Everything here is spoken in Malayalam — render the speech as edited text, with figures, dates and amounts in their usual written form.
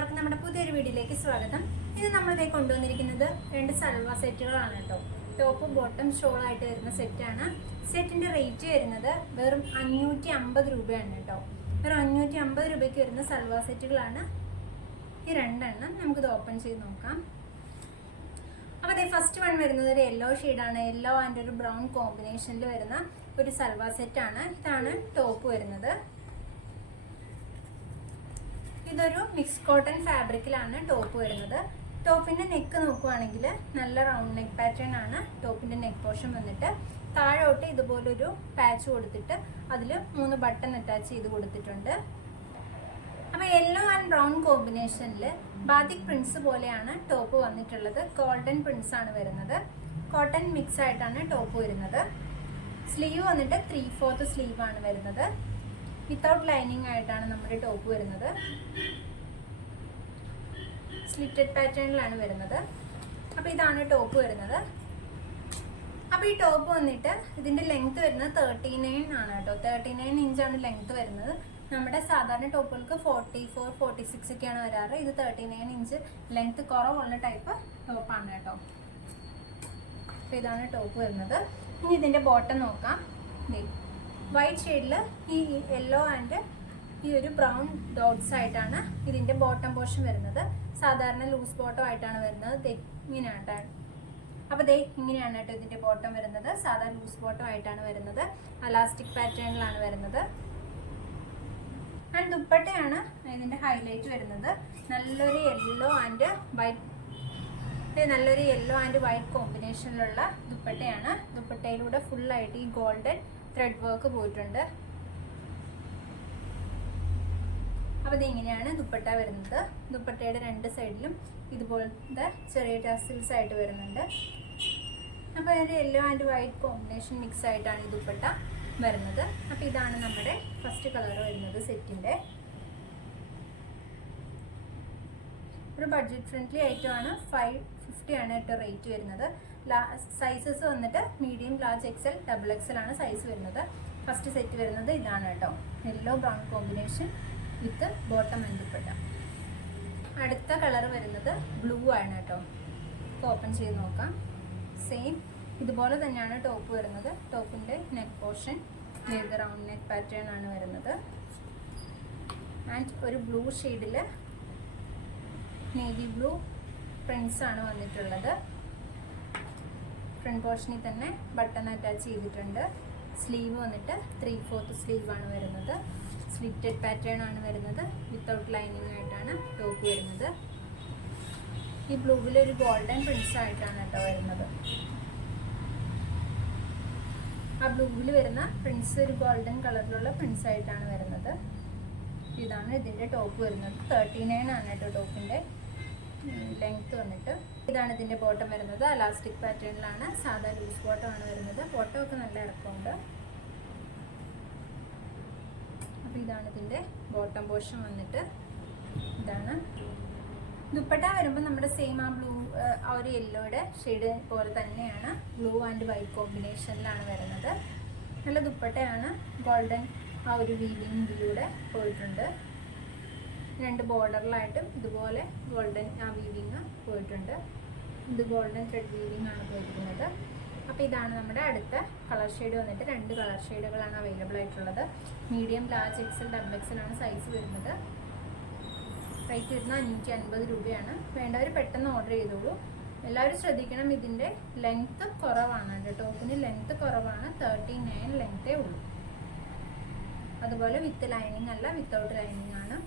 എല്ലാവർക്കും നമ്മുടെ പുതിയൊരു വീഡിയോയിലേക്ക് സ്വാഗതം. ഇത് നമ്മളിതേ കൊണ്ടുവന്നിരിക്കുന്നത് 2 സൽവാർ സെറ്റുകളാണ് കേട്ടോ. ടോപ്പും ബോട്ടം ഷോൾ ആയിട്ട് വരുന്ന സെറ്റാണ്. സെറ്റിന്റെ റേറ്റ് വരുന്നത് വെറും 550 രൂപയാണ് കേട്ടോ. വെറും 550 രൂപയ്ക്ക് വരുന്ന സൽവാർ സെറ്റുകളാണ് ഈ രണ്ടെണ്ണം. നമുക്കിത് ഓപ്പൺ ചെയ്ത് നോക്കാം. അപ്പോൾ അതേ ഫസ്റ്റ് വൺ വരുന്നത് ഒരു യെല്ലോ ഷെയ്ഡാണ്. യെല്ലോ ആൻഡ് ഒരു ബ്രൗൺ കോമ്പിനേഷനിൽ വരുന്ന ഒരു സൽവാർ സെറ്റാണ്. ഇതാണ് ടോപ്പ് വരുന്നത്. ഇതൊരു മിക്സ് കോട്ടൺ ഫാബ്രിക്കിലാണ് ടോപ്പ് വരുന്നത്. ടോപ്പിന്റെ നെക്ക് നോക്കുവാണെങ്കിൽ നല്ല റൗണ്ട് നെക്ക് പാറ്റേൺ ആണ് ടോപ്പിന്റെ നെക്ക് പോർഷൻ വന്നിട്ട്. താഴോട്ട് ഇതുപോലൊരു പാച്ച് കൊടുത്തിട്ട് അതിൽ 3 ബട്ടൺ അറ്റാച്ച് ചെയ്ത് കൊടുത്തിട്ടുണ്ട്. അപ്പോൾ യെല്ലോ ആൻഡ് ബ്രൗൺ കോമ്പിനേഷനിൽ ബാതിക് പ്രിന്റ്സ് പോലെയാണ് ടോപ്പ് വന്നിട്ടുള്ളത്. ഗോൾഡൻ പ്രിന്റ്സ് ആണ് വരുന്നത്. കോട്ടൺ മിക്സ് ആയിട്ടാണ് ടോപ്പ് വരുന്നത്. സ്ലീവ് വന്നിട്ട് 3/4 സ്ലീവ് ആണ് വരുന്നത്. വിത്തൗട്ട് ലൈനിങ് ആയിട്ടാണ് നമ്മുടെ ടോപ്പ് വരുന്നത്. സ്ലിറ്റഡ് പാറ്റേണിലാണ് വരുന്നത്. അപ്പോൾ ഇതാണ് ടോപ്പ് വരുന്നത്. അപ്പോൾ ഈ ടോപ്പ് വന്നിട്ട് ഇതിന്റെ ലെങ്ത് വരുന്നത് 39 ആണ് കേട്ടോ. 39 ഇഞ്ചാണ് ലെങ്ത് വരുന്നത്. നമ്മുടെ സാധാരണ ടോപ്പുകൾക്ക് 44, 46 ഒക്കെയാണ് വരാറ്. ഇത് 39 ഇഞ്ച് ലെങ്ത് കുറവുള്ള ടൈപ്പ് ടോപ്പാണ് കേട്ടോ. അപ്പോൾ ഇതാണ് ടോപ്പ് വരുന്നത്. ഇനി ഇതിന്റെ ബോട്ടം നോക്കാം. വൈറ്റ് ഷെയ്ഡിൽ ഈ യെല്ലോ ആൻഡ് ഈ ഒരു ബ്രൗൺ ഡോട്ട്സ് ആയിട്ടാണ് ഇതിന്റെ ബോട്ടം പോർഷൻ വരുന്നത്. സാധാരണ ലൂസ് ബോട്ടം ആയിട്ടാണ് വരുന്നത്. ഇങ്ങനെയാണ്. അപ്പോൾ ഇങ്ങനെയാണ് കേട്ടോ ഇതിന്റെ ബോട്ടം വരുന്നത്. സാധാരണ ലൂസ് ബോട്ടം ആയിട്ടാണ് വരുന്നത്. അലാസ്റ്റിക് പാറ്റേണിലാണ് വരുന്നത്. ആൻഡ് ദുപ്പട്ടയാണ് ഇതിന്റെ ഹൈലൈറ്റ് വരുന്നത്. നല്ലൊരു യെല്ലോ ആൻഡ് വൈറ്റ് കോമ്പിനേഷനിലുള്ള ദുപ്പട്ടയാണ്. ദുപ്പട്ടയിലൂടെ ഫുള്ളായിട്ട് ഈ ഗോൾഡൻ ത്രെഡ് വർക്ക് പോയിട്ടുണ്ട്. അപ്പോൾ ഇതിങ്ങനെയാണ് ദുപ്പട്ട വരുന്നത്. ദുപ്പട്ടയുടെ 2 സൈഡിലും ഇതുപോലത്തെ ചെറിയ ടസിൽസ് ആയിട്ട് വരുന്നുണ്ട്. അപ്പോൾ ഒരു yellow and white combination mix ആയിട്ടാണ് ഈ ദുപ്പട്ട വരുന്നത്. അപ്പോൾ ഇതാണ് നമ്മുടെ ഫസ്റ്റ് കളർ വരുന്നത് സെറ്റിന്റെ. ഒരു ബഡ്ജറ്റ് ഫ്രണ്ട്ലി ഐറ്റമാണ്. 550 ആണ് കേട്ടോ റേറ്റ് വരുന്നത്. സൈസസ് വന്നിട്ട് medium, large, XL, double XL ആണ് സൈസ് വരുന്നത്. ഫസ്റ്റ് സെറ്റ് വരുന്നത് ഇതാണ് കേട്ടോ. Yellow brown combination with bottom and dupatta. അടുത്ത കളർ വരുന്നത് ബ്ലൂ ആണ് കേട്ടോ. ഓപ്പൺ ചെയ്ത് നോക്കാം. സെയിം ഇതുപോലെ തന്നെയാണ് ടോപ്പ് വരുന്നത്. ടോപ്പിന്റെ neck portion round neck pattern ആണ് വരുന്നത്. ആൻഡ് ഒരു ബ്ലൂ ഷെയ്ഡിൽ നേവി ബ്ലൂ പ്രിന്റ്സ് ആണ് വന്നിട്ടുള്ളത്. ഫ്രണ്ട് പോർഷനിൽ തന്നെ ബട്ടൺ അറ്റാച്ച് ചെയ്തിട്ടുണ്ട്. സ്ലീവ് വന്നിട്ട് 3/4 സ്ലീവ് ആണ് വരുന്നത്. സ്ലിറ്റഡ് പാറ്റേൺ ആണ് വരുന്നത്. വിത്തൗട്ട് ലൈനിങ് ആയിട്ടാണ് ടോപ്പ് വരുന്നത്. ഈ ബ്ലൂവിൽ ഒരു ഗോൾഡൻ പ്രിന്റ്സ് ആയിട്ടാണ് കേട്ടോ വരുന്നത്. ആ ബ്ലൂവിൽ വരുന്ന പ്രിന്റ്സ് ഒരു ഗോൾഡൻ കളറിലുള്ള പ്രിന്റ്സ് ആയിട്ടാണ് വരുന്നത്. ഇതാണ് ഇതിന്റെ ടോപ്പ് വരുന്നത്. 39 ആണ് കേട്ടോ ടോപ്പിന്റെ ലെങ്ത് വന്നിട്ട്. ഇതാണ് ഇതിന്റെ ബോട്ടം വരുന്നത്. അലാസ്റ്റിക് പാറ്റേണിലാണ്. സാധാ ലൂസ് ബോട്ടം ആണ് വരുന്നത്. ബോട്ടം ഒക്കെ നല്ല ഇറക്കമുണ്ട്. അപ്പോൾ ഇതാണ് ഇതിന്റെ ബോട്ടം പോർഷൻ വന്നിട്ട്. ഇതാണ് ദുപ്പട്ട വരുമ്പോൾ നമ്മുടെ സെയിം ആ ബ്ലൂ ആ ഒരു യെല്ലോയുടെ ഷെയ്ഡ് പോലെ തന്നെയാണ്. ബ്ലൂ ആൻഡ് വൈറ്റ് കോമ്പിനേഷനിലാണ് വരുന്നത്. നല്ല ദുപ്പട്ടയാണ്. ഗോൾഡൻ ആ ഒരു വീവിങ്ങിലൂടെ പോയിട്ടുണ്ട്. 2 ബോർഡറിലായിട്ടും ഇതുപോലെ ഗോൾഡൻ ആ വീവിങ് പോയിട്ടുണ്ട്. ഇത് ഗോൾഡൻ ത്രെഡ് വീവിങ് ആണ് പോയിരിക്കുന്നത്. അപ്പോൾ ഇതാണ് നമ്മുടെ അടുത്ത കളർ ഷെയ്ഡ് വന്നിട്ട്. 2 കളർ ഷെയ്ഡുകളാണ് അവൈലബിൾ ആയിട്ടുള്ളത്. Medium, large, XL, double XL ആണ് സൈസ് വരുന്നത്. റേറ്റ് വരുന്നത് 550 രൂപയാണ്. വേണ്ടവർ പെട്ടെന്ന് ഓർഡർ ചെയ്തോളൂ. എല്ലാവരും ശ്രദ്ധിക്കണം, ഇതിൻ്റെ ലെങ്ത്ത് കുറവാണ്. ടോപ്പിന് ലെങ്ത്ത് കുറവാണ്. 39 ലെങ്ത്തേ ഉള്ളൂ. അതുപോലെ വിത്ത് ലൈനിങ് അല്ല, വിത്തൗട്ട് ലൈനിങ് ആണ്.